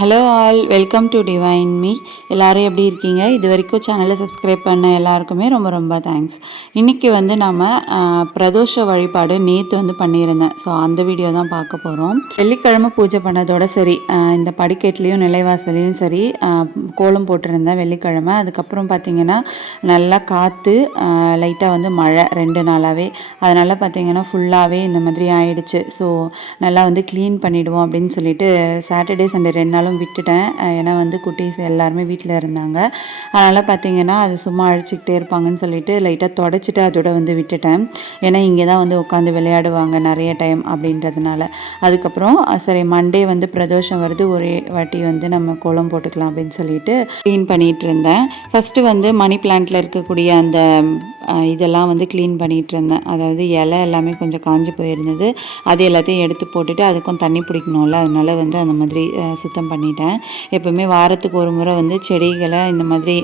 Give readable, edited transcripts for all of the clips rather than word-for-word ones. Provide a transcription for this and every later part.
Hello all, welcome to divine me. எல்லோரும் எப்படி இருக்கீங்க? இது வரைக்கும் சேனலை சப்ஸ்கிரைப் பண்ண எல்லாருக்குமே ரொம்ப ரொம்ப தேங்க்ஸ். இன்றைக்கி வந்து நம்ம பிரதோஷ வழிபாடு நேற்று வந்து பண்ணியிருந்தேன். ஸோ அந்த வீடியோ தான் பார்க்க போகிறோம். வெள்ளிக்கிழமை பூஜை பண்ணதோட சரி, இந்த படிக்கட்டுலேயும் நிலைவாசலையும் சரி கோலம் போட்டிருந்தேன் வெள்ளிக்கிழமை. அதுக்கப்புறம் பார்த்திங்கன்னா நல்லா காற்று, லைட்டாக வந்து மழை 2 நாளாகவே. அதனால் பார்த்திங்கன்னா ஃபுல்லாகவே இந்த மாதிரி ஆயிடுச்சு. ஸோ நல்லா வந்து க்ளீன் பண்ணிவிடுவோம் அப்படின்னு சொல்லிட்டு சாட்டர்டே சண்டே 2 நாளும் விட்டுட்டேன். ஏன்னா வந்து குட்டீஸ் எல்லாருமே வீட்டில் இருந்தாங்க. அதனால் பார்த்திங்கன்னா அது சும்மா அழிச்சிக்கிட்டே இருப்பாங்கன்னு சொல்லிட்டு லைட்டாக தொடச்சிட்டு அதோட வந்து விட்டுட்டேன். ஏன்னா இங்கே தான் வந்து உட்காந்து விளையாடுவாங்க நிறைய டைம் அப்படின்றதுனால. அதுக்கப்புறம் சரி மண்டே வந்து பிரதோஷம் வருது, ஒரே வாட்டி வந்து நம்ம கோலம் போட்டுக்கலாம் அப்படின்னு சொல்லிட்டு க்ளீன் பண்ணிகிட்டு இருந்தேன். ஃபஸ்ட்டு வந்து மணி பிளான்ட்டில் இருக்கக்கூடிய அந்த இதெல்லாம் வந்து க்ளீன் பண்ணிகிட்டு இருந்தேன். அதாவது இலை எல்லாமே கொஞ்சம் காஞ்சி போயிருந்தது. அது எல்லாத்தையும் எடுத்து போட்டுட்டு அதுக்கும் தண்ணி பிடிக்கணும்ல, அதனால வந்து அந்த மாதிரி சுத்தம் பண்ணிட்டேன். எப்போவுமே வாரத்துக்கு ஒரு முறை வந்து செடிகளை இந்த மாதிரி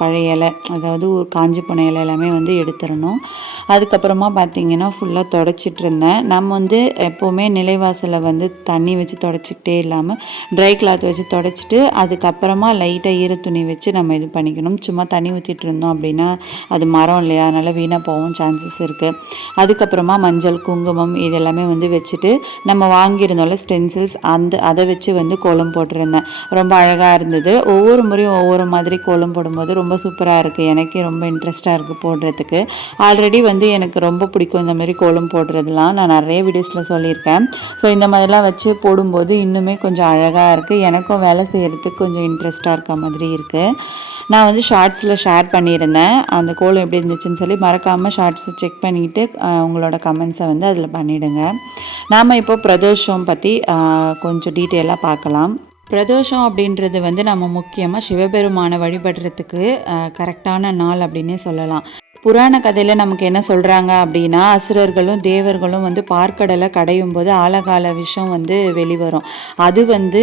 பழைய இலை, அதாவது காஞ்சி போன இலை எல்லாமே வந்து எடுத்துடணும். அதுக்கப்புறமா பார்த்திங்கன்னா ஃபுல்லாக தொடச்சிட்டு இருந்தேன். நம்ம வந்து எப்போவுமே நிலைவாசலை வந்து தண்ணி வச்சு தொடச்சிக்கிட்டே இல்லாமல் ட்ரை கிளாத் வச்சு தொடச்சிட்டு அதுக்கப்புறமா லைட்டாக ஈர துணி வச்சு நம்ம இது பண்ணிக்கணும். சும்மா தண்ணி ஊற்றிட்டு இருந்தோம் அப்படின்னா அது மரம் இல்லையா, அதனால் வீணாக போகவும் சான்சஸ் இருக்குது. அதுக்கப்புறமா மஞ்சள், குங்குமம் இது எல்லாமே வந்து வச்சுட்டு நம்ம வாங்கியிருந்தோம்ல ஸ்டென்சில்ஸ், அதை வச்சு வந்து கோலம் போட்டிருந்தேன். ரொம்ப அழகாக இருந்தது. ஒவ்வொரு முறையும் ஒவ்வொரு மாதிரி கோலம் போடும்போது ரொம்ப சூப்பராக இருக்குது. எனக்கே ரொம்ப இன்ட்ரெஸ்ட்டாக இருக்குது போடுறதுக்கு. ஆல்ரெடி வந்து எனக்கு ரொம்ப பிடிக்கும் இந்த மாதிரி கோலம் போடுறதுலாம். நான் நிறைய வீடியோஸில் சொல்லியிருக்கேன். ஸோ இந்த மாதிரிலாம் வச்சு போடும்போது இன்னுமே கொஞ்சம் அழகாக இருக்குது. எனக்கும் வேலை செய்கிறதுக்கு கொஞ்சம் இன்ட்ரெஸ்ட்டாக இருக்க மாதிரி இருக்குது. நான் வந்து ஷார்ட்ஸில் ஷேர் பண்ணியிருந்தேன் அந்த கோலம் எப்படி இருந்துச்சுன்னு சொல்லி. மறக்காமல் ஷார்ட்ஸை செக் பண்ணிவிட்டு உங்களோட கமெண்ட்ஸை வந்து அதில் பண்ணிவிடுங்க. நாம் இப்போ பிரதோஷம் பற்றி கொஞ்சம் டீட்டெயிலாக பார்க்கலாம். பிரதோஷம் அப்படின்றது வந்து நம்ம முக்கியமாக சிவபெருமானை வழிபடுறதுக்கு கரெக்டான நாள் அப்படின்னே சொல்லலாம். புராண கதையில் நமக்கு என்ன சொல்கிறாங்க அப்படின்னா, அசுரர்களும் தேவர்களும் வந்து பார்க்கடலை கடையும் போது ஆழகால விஷம் வந்து வெளிவரும். அது வந்து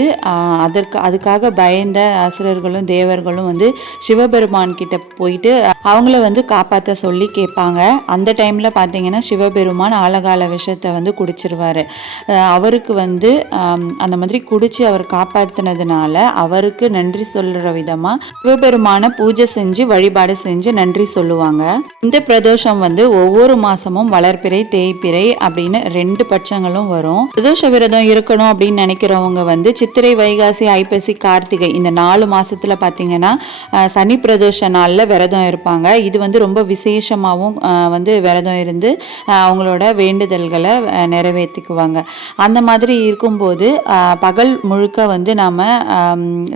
அதுக்காக பயந்த அசுரர்களும் தேவர்களும் வந்து சிவபெருமான் கிட்ட போயிட்டு அவங்கள வந்து காப்பாற்ற சொல்லி கேட்பாங்க. அந்த டைமில் பார்த்திங்கன்னா சிவபெருமான் ஆழகால விஷத்தை வந்து குடிச்சிருவார். அவருக்கு வந்து அந்த மாதிரி குடித்து அவர் காப்பாற்றினதுனால அவருக்கு நன்றி சொல்கிற விதமாக சிவபெருமானை பூஜை செஞ்சு வழிபாடு செஞ்சு நன்றி சொல்லுவாங்க. இந்த பிரதோஷம் வந்து ஒவ்வொரு மாசமும் வளர்ப்பிறை தேய்ப்பிறை அப்படின்னு 2 பட்சங்களும் வரும். பிரதோஷ விரதம் இருக்கணும் அப்படின்னு நினைக்கிறவங்க வந்து சித்திரை, வைகாசி, ஐப்பசி, கார்த்திகை இந்த 4 மாசத்துல பார்த்தீங்கன்னா சனி பிரதோஷ நாளில் விரதம் இருப்பாங்க. இது வந்து ரொம்ப விசேஷமாகவும் வந்து விரதம் இருந்து அவங்களோட வேண்டுதல்களை நிறைவேற்றிக்குவாங்க. அந்த மாதிரி இருக்கும்போது பகல் முழுக்க வந்து நாம்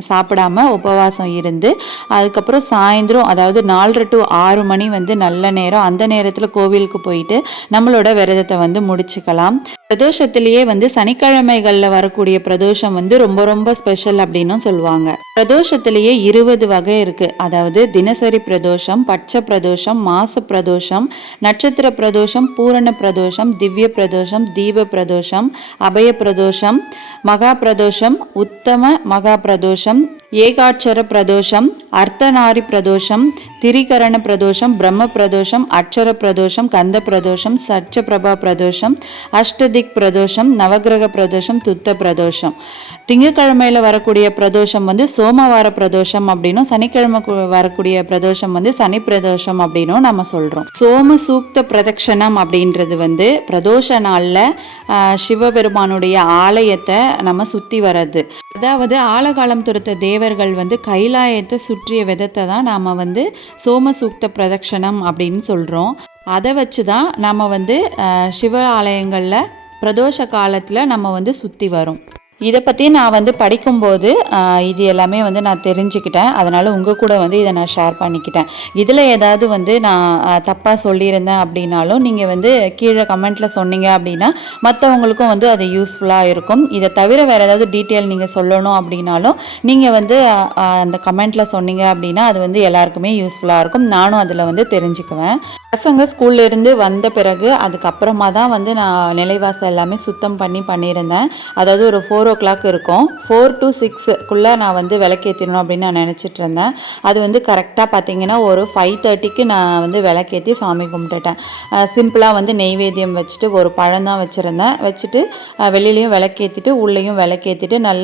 சாப்பிடாம உபவாசம் இருந்து அதுக்கப்புறம் சாயந்தரம், அதாவது 4:30 to 6 மணி வந்து நல்ல நேரம். அந்த நேரத்தில் கோவிலுக்கு போயிட்டு நம்மளோட விரதத்தை வந்து முடிச்சுக்கலாம். பிரதோஷத்திலேயே வந்து சனிக்கிழமைகளில் வரக்கூடிய பிரதோஷம் வந்து ரொம்ப ரொம்ப ஸ்பெஷல் அப்படின்னு சொல்லுவாங்க. பிரதோஷத்திலேயே 20 வகை இருக்கு. அதாவது தினசரி பிரதோஷம், பட்ச பிரதோஷம், மாச பிரதோஷம், நட்சத்திர பிரதோஷம், பூரண பிரதோஷம், திவ்ய பிரதோஷம், தீப பிரதோஷம், அபய பிரதோஷம், மகா பிரதோஷம், உத்தம மகா பிரதோஷம், ஏகாட்சர பிரதோஷம், அர்த்தநாரி பிரதோஷம், திரிகரண பிரதோஷம், பிரம்ம பிரதோஷம், அட்சர பிரதோஷம், கந்த பிரதோஷம், சட்ச பிரபா பிரதோஷம், அஷ்டதிக் பிரதோஷம், நவகிரக பிரதோஷம், துத்த பிரதோஷம். திங்கட்கிழமையில வரக்கூடிய பிரதோஷம் வந்து சோமவார பிரதோஷம் அப்படின்னும், சனிக்கிழமை வரக்கூடிய பிரதோஷம் வந்து சனி பிரதோஷம் அப்படின்னும் நம்ம சொல்றோம். சோம சூக்த பிரதட்சணம் அப்படின்றது வந்து பிரதோஷ நாள்ல சிவபெருமானுடைய ஆலயத்தை நம்ம சுத்தி வர்றது. அதாவது ஆழகாலம் துரத்த தேவர்கள் வந்து கைலாயத்தை சுற்றிய விதத்தை தான் நாம் வந்து சோமசூக்த பிரதட்சணம் அப்படின்னு சொல்கிறோம். அதை வச்சு தான் நம்ம வந்து சிவ ஆலயங்களில் பிரதோஷ காலத்தில் நம்ம வந்து சுற்றி வரோம். இதை பற்றி நான் வந்து படிக்கும்போது இது எல்லாமே வந்து நான் தெரிஞ்சுக்கிட்டேன். அதனால் உங்கள் கூட வந்து இதை நான் ஷேர் பண்ணிக்கிட்டேன். இதில் ஏதாவது வந்து நான் தப்பாக சொல்லியிருந்தேன் அப்படின்னாலும் நீங்கள் வந்து கீழே கமெண்ட்டில் சொன்னீங்க அப்படின்னா மற்றவங்களுக்கும் வந்து அது யூஸ்ஃபுல்லாக இருக்கும். இதை தவிர வேறு ஏதாவது டீட்டெயில் நீங்கள் சொல்லணும் அப்படின்னாலும் நீங்கள் வந்து அந்த கமெண்ட்டில் சொன்னீங்க அப்படின்னா அது வந்து எல்லாருக்குமே யூஸ்ஃபுல்லாக இருக்கும். நானும் அதில் வந்து தெரிஞ்சுக்குவேன். பசங்க ஸ்கூல்லேருந்து வந்த பிறகு அதுக்கப்புறமா தான் வந்து நான் நிலைவாசல் எல்லாமே சுத்தம் பண்ணியிருந்தேன். அதாவது ஒரு 4 4 o'clock இருக்கும். 4 to 6க்குள்ளே நான் வந்து விளக்கேற்றணும் அப்படின்னு நான் நினச்சிட்டு இருந்தேன். அது வந்து கரெக்டாக பார்த்தீங்கன்னா ஒரு 5:30க்கு நான் வந்து விளக்கேற்றி சாமி கும்பிட்டுட்டேன். சிம்பிளாக வந்து நெய்வேத்தியம் வச்சுட்டு ஒரு பழம் தான் வச்சுருந்தேன். வச்சுட்டு வெளியிலையும் விளக்கேற்றிட்டு உள்ளேயும் விளக்கேற்றிட்டு நல்ல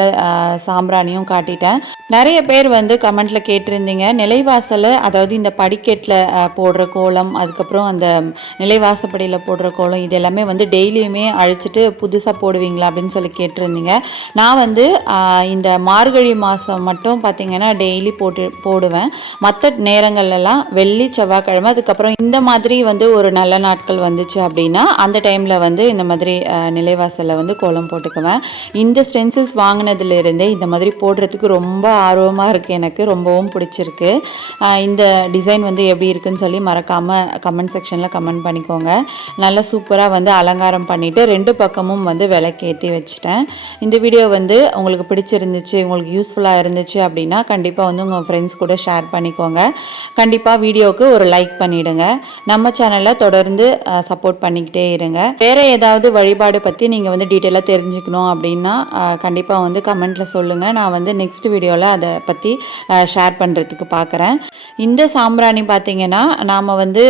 சாம்பிராணியும் காட்டிட்டேன். நிறைய பேர் வந்து கமெண்ட்டில் கேட்டிருந்தீங்க, நிலைவாசல் அதாவது இந்த படிக்கட்டில் போடுற கோலம், அதுக்கப்புறம் அந்த நிலைவாசப்படியில் போடுற கோலம், இது எல்லாமே வந்து டெய்லியுமே அழிச்சிட்டு புதுசாக போடுவீங்களா அப்படின்னு சொல்லி கேட்டிருந்தீங்க. நான் வந்து இந்த மார்கழி மாதம் மட்டும் பார்த்திங்கன்னா டெய்லி போடுவேன். மற்ற நேரங்கள்லாம் வெள்ளி, செவ்வாய்க்கிழமை, அதுக்கப்புறம் இந்த மாதிரி வந்து ஒரு நல்ல நாட்கள் வந்துச்சு அப்படின்னா அந்த டைமில் வந்து இந்த மாதிரி நிலைவாசலில் வந்து கோலம் போட்டுக்குவேன். இந்த ஸ்டென்சில்ஸ் வாங்கினதுலேருந்தே இந்த மாதிரி போடுறதுக்கு ரொம்ப ஆர்வமாக இருக்குது. எனக்கு ரொம்பவும் பிடிச்சிருக்கு. இந்த டிசைன் வந்து எப்படி இருக்குன்னு சொல்லி மறக்காமல் கமெண்ட் செக்ஷனில் கமெண்ட் பண்ணிக்கோங்க. நல்லா சூப்பராக வந்து அலங்காரம் பண்ணிவிட்டு 2 பக்கமும் வந்து விளக்கேற்றி வச்சுட்டேன். இந்த வீடியோ வந்து உங்களுக்கு பிடிச்சிருந்துச்சு, உங்களுக்கு யூஸ்ஃபுல்லாக இருந்துச்சு அப்படின்னா கண்டிப்பாக வந்து உங்கள் ஃப்ரெண்ட்ஸ் கூட ஷேர் பண்ணிக்கோங்க. கண்டிப்பாக வீடியோவுக்கு ஒரு லைக் பண்ணிவிடுங்க. நம்ம சேனலை தொடர்ந்து சப்போர்ட் பண்ணிக்கிட்டே இருங்க. வேறு ஏதாவது வழிபாடு பற்றி நீங்கள் வந்து டீட்டெயிலாக தெரிஞ்சுக்கணும் அப்படின்னா கண்டிப்பாக வந்து கமெண்ட்டில் சொல்லுங்கள். நான் வந்து நெக்ஸ்ட் வீடியோவில் அதை பற்றி ஷேர் பண்ணுறதுக்கு பார்க்குறேன். இந்த சாம்பிராணி பார்த்திங்கன்னா நாம் வந்து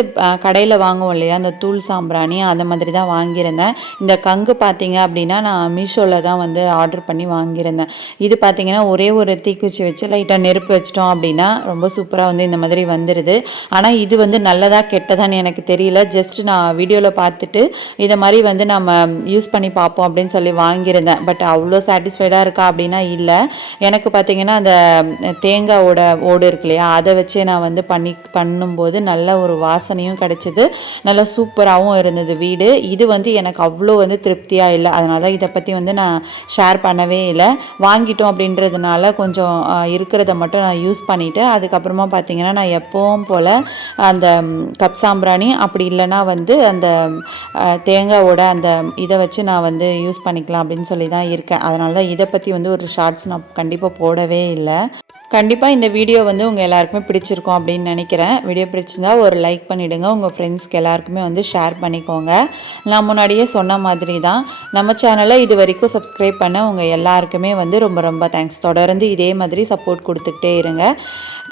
கடையில் வாங்குவோம் இல்லையா, அந்த தூள் சாம்பிராணி, அந்த மாதிரி தான் வாங்கியிருந்தேன். இந்த கங்கு பார்த்திங்க அப்படின்னா நான் மீஷோவில் தான் வந்து ஆர்டர் பண்ணி வாங்கியிருந்தேன். இது பார்த்திங்கன்னா ஒரே ஒரு தீக்குச்சி வச்சு லைட்டாக நெருப்பு வச்சிட்டோம் அப்படின்னா ரொம்ப சூப்பராக வந்து இந்த மாதிரி வந்துடுது. ஆனால் இது வந்து நல்லதா கெட்டதான்னு எனக்கு தெரியல. ஜஸ்ட் நான் வீடியோவில் பார்த்துட்டு இதை மாதிரி வந்து நம்ம யூஸ் பண்ணி பார்ப்போம் அப்படின்னு சொல்லி வாங்கியிருந்தேன். பட் அவ்வளோ சாட்டிஸ்ஃபைடாக இருக்கா அப்படின்னா இல்லை. எனக்கு பார்த்திங்கன்னா அந்த தேங்காவோட ஓடு இருக்கு இல்லையா, அதை வச்சே நான் வந்து பண்ணும்போது நல்ல ஒரு வாசனையும் கிடச்சிது, நல்லா சூப்பராகவும் இருந்தது வீடு. இது வந்து எனக்கு அவ்வளோ வந்து திருப்தியாக இல்லை. அதனால தான் இதை பற்றி வந்து நான் ஷேர் பண்ணவே இல்லை. வாங்கிட்டோம் அப்படின்றதுனால கொஞ்சம் இருக்கிறத மட்டும் நான் யூஸ் பண்ணிவிட்டு அதுக்கப்புறமா பார்த்திங்கன்னா நான் எப்பவும் போல் அந்த கப் சாம்பிராணி அப்படி இல்லைனா வந்து அந்த தேங்காவோட அந்த இதை வச்சு நான் வந்து யூஸ் பண்ணிக்கலாம் அப்படின்னு சொல்லி தான் இருக்கேன். அதனால தான் இதை பற்றி வந்து ஒரு ஷார்ட்ஸ் நான் கண்டிப்பாக போடவே இல்லை. கண்டிப்பாக இந்த வீடியோ வந்து உங்கள் எல்லாருக்குமே பிடிச்சிருக்கும் அப்படின்னு நினைக்கிறேன். வீடியோ பிடிச்சிருந்தா ஒரு லைக் பண்ணிவிடுங்க. உங்கள் ஃப்ரெண்ட்ஸ்க்கு எல்லாருக்குமே வந்து ஷேர் பண்ணிக்கோங்க. நான் முன்னாடியே சொன்ன மாதிரி தான் நம்ம சேனலை இது வரைக்கும் சப்ஸ்கிரைப் பண்ண உங்கள் எல்லாருக்குமே வந்து ரொம்ப ரொம்ப தேங்க்ஸ். தொடர்ந்து இதே மாதிரி சப்போர்ட் கொடுத்துக்கிட்டே இருங்க.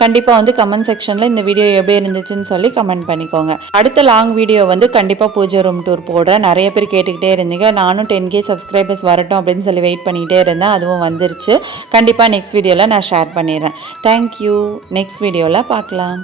கண்டிப்பாக வந்து கமெண்ட் செக்ஷனில் இந்த வீடியோ எப்படி இருந்துச்சுன்னு சொல்லி கமெண்ட் பண்ணிக்கோங்க. அடுத்த லாங் வீடியோ வந்து கண்டிப்பாக பூஜை ரூம் டூர் போடுறேன். நிறைய பேர் கேட்டுக்கிட்டே இருந்தீங்க. நானும் 10K சப்ஸ்கிரைபர்ஸ் வரட்டும் அப்படின்னு சொல்லி வெயிட் பண்ணிக்கிட்டே இருந்தேன். அதுவும் வந்துருச்சு. கண்டிப்பாக நெக்ஸ்ட் வீடியோவில் நான் ஷேர் பண்ணிடுறேன். தேங்க்யூ. நெக்ஸ்ட் வீடியோவில் பார்க்கலாம்.